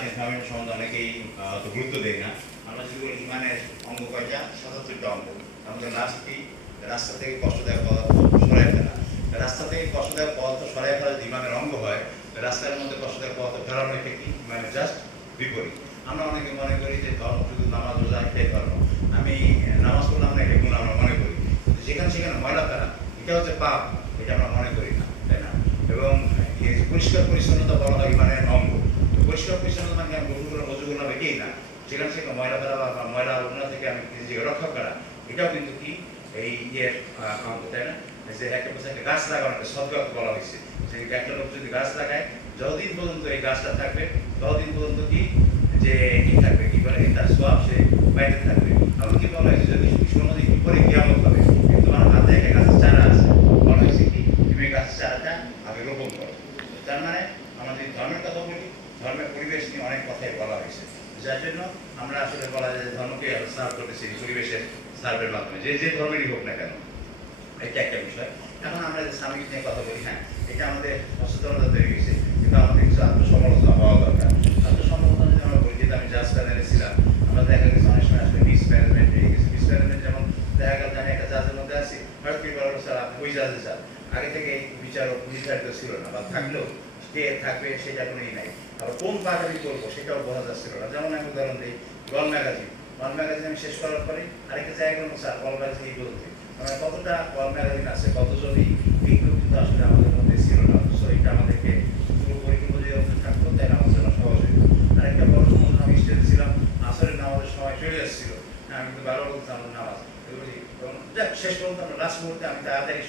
আর্থিক ফাউন্ডেশন সম্বন্ধে অনেকেই অত গুরুত্ব দেয় না। আমরা যদি বলি ইমানের অঙ্গ কয়টা, 77টা অঙ্গ। আমাদের লাস্টটি রাস্তা থেকে কষ্টদায়ক পদার্থ সরাই ফেলা। রাস্তা থেকে কষ্টদায়ক পদার্থ সরাই ফেলা যদি ইমানের অঙ্গ হয়, রাস্তার মধ্যে কষ্টদায়ক পদার্থ ফেরানো এটা কি মানে জাস্ট বিপরীত। আমরা অনেকে মনে করি যে ধর্ম শুধু নামাজ রোজা এটাই ধর্ম, আমি নামাজ পড়লাম না এটা গুণ আমরা মনে করি, কিন্তু যেখানে সেখানে ময়লা ফেলা এটা হচ্ছে পাপ, এটা আমরা মনে করি না, তাই না? এবং পরিষ্কার পরিচ্ছন্নতা বলা হয় ইমানের অঙ্গ। পরিষ্কার পরিচ্ছন্নতা মানে আমি রজু করলাম এটাই না, যেখানে সেখানে ময়লা ফেলা বা ময়লা আবর্জনা থেকে আমি নিজেকে রক্ষা করা, এটাও কিন্তু কি এই ইয়ের অঙ্গ, তাই না? যে একটা বছর একটা গাছ লাগানোকে সদ্গত বলা হয়েছে, যে একটা লোক যদি গাছ লাগায় যতদিন পর্যন্ত এই গাছটা থাকবে ততদিন পর্যন্ত কি যে কি থাকবে, কি বলে তার সওয়াব সে পাইতে থাকবে। এমনকি বলা হয়েছে যদি কোনোদিন বিপরে কিয়ামত হবে কিন্তু তোমার হাতে একটা গাছের চারা আছে, বলা হয়েছে কি তুমি গাছের চারাটা আগে রোপণ করো। তার মানে আমরা যদি ধর্মের কথা বলি, ধর্মের পরিবেশ নিয়ে অনেক কথাই বলা হয়েছে, যার জন্য আমরা আসলে বলা যায় যে ধর্মকে সার্ভ করতেছি পরিবেশের সার্ভের মাধ্যমে, যে যে ধর্মেরই হোক না কেন, এটা একটা বিষয়। এখন আমরা যে সামিক নিয়ে কথা বলি, হ্যাঁ এটা আমাদের সচেতনতা তৈরি হয়েছে, কিন্তু আমাদের কিছু আত্মসমালোচনা হওয়া দরকার। আত্মসমালোচনা যদি আমরা বলি, যেহেতু আমি জাজ প্যানেলে ছিলাম, আমরা দেখা গেছে অনেক সময় আসলে মিস ম্যানেজমেন্ট হয়ে গেছে। মিস ম্যানেজমেন্ট যেমন দেখা গেল আমি একটা জাজের মধ্যে আছি, হয়তো কি বলো স্যার আপনি ওই জাজে যান, আগে থেকে বিচারক নির্ধারিত ছিল না, বা থাকলেও কে থাকবে সেটা কোনোই নাই। আবার কোন কাজ আমি করবো সেটাও বোঝা যাচ্ছিল না। যেমন আমি উদাহরণ দিই, ওয়াল ম্যাগাজিন আমি শেষ করার পরে আরেকটা জায়গায় গেলাম, স্যার ওয়াল ম্যাগাজিন এই বলতে মানে কতটা ওয়াল ম্যাগাজিন আছে, কতজনই, এইগুলো কিন্তু আসলে আমাদের মধ্যে ছিল না। অথচ এটা আমাদেরকে পুরোপুরি কিন্তু যদি থাকতো তাই আমাদের জন্য সহজ হইত। আরেকটা বড় সমস্যা, আমি স্টেজে ছিলাম, আসরের নামাজের সময় চলে এসেছিল, আমি কিন্তু বারো বলতাম নামাজ যাক শেষ পর্যন্ত আমরা লাস্ট মুহূর্তে আমি তাড়াতাড়ি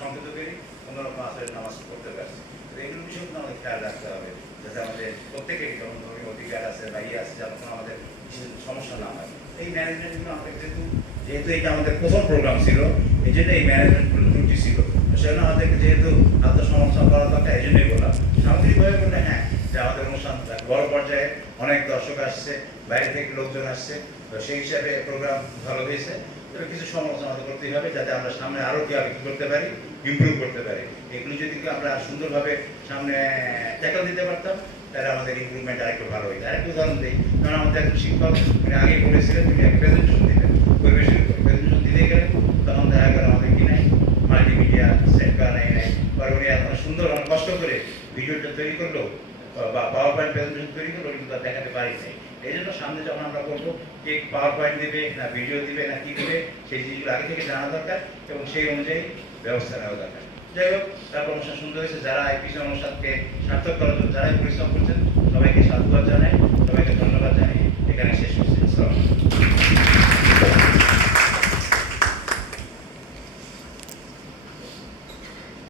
সংকেত করি অন্যরকম আসরের নামাজ করতে পারছি। এগুলো বিষয় কিন্তু আমাদের খেয়াল রাখতে হবে, যাতে আমাদের প্রত্যেকেরই যেমন ধর্মীয় অধিকার আছে বা ইয়ে আছে, যেন কোনো আমাদের সমস্যা না হয়। এই ম্যানেজমেন্টগুলো আমাদের যেহেতু এটা আমাদের প্রথম প্রোগ্রাম ছিল, এই জন্য এই ম্যানেজমেন্টগুলো ত্রুটি ছিল, সেজন্য আমাদেরকে যেহেতু আত্মসমর্থন করা দরকার, এই জন্যই বললাম। সামগ্রিকভাবে বললে হ্যাঁ যে আমাদের অনুষ্ঠান বড় পর্যায়ে অনেক দর্শক আসছে, বাইরে থেকে লোকজন আসছে, তো সেই হিসাবে প্রোগ্রাম ভালো হয়েছে। তবে কিছু সমালোচনা আমাদের করতেই হবে, যাতে আমরা সামনে আরও কী করতে পারি, ইমপ্রুভ করতে পারি। এগুলো যদি আমরা সুন্দরভাবে সামনে ট্যাকল দিতে পারতাম, তাহলে আমাদের ইমপ্রুভমেন্ট আরেকটু ভালো হইতো। আরেকটু উদাহরণ দিই, কারণ আমাদের একজন শিক্ষক আগেই বলেছিলেন তুমি একটা প্রেজেন্টেশন দিবেন, পরিবেশের উপর প্রেজেন্টেশন দিতে গেলে তখন দেখা গেল আমাদের কি নাই, মাল্টিমিডিয়া সেট করা নাই, পরে উনি এত সুন্দর অনেক কষ্ট করে ভিডিওটা তৈরি করলো বা পাওয়ার পয়েন্ট প্রেজেন্টেশন তৈরি করলো, কিন্তু তার দেখাতে পারি নাই। এই জন্য সামনে যখন আমরা করবো, কে পাওয়ার পয়েন্ট দেবে না ভিডিও দিবে না কি দেবে, সেই জিনিসগুলো আগে থেকে জানা দরকার এবং সেই অনুযায়ী ব্যবস্থা নেওয়া দরকার। যাই হোক, তারপর অনুষ্ঠান সুন্দর হয়েছে। যারা এই পিছনে অনুষ্ঠানকে সার্থক করার জন্য যারাই পরিশ্রম করছেন সবাইকে সাধুবাদ জানাই।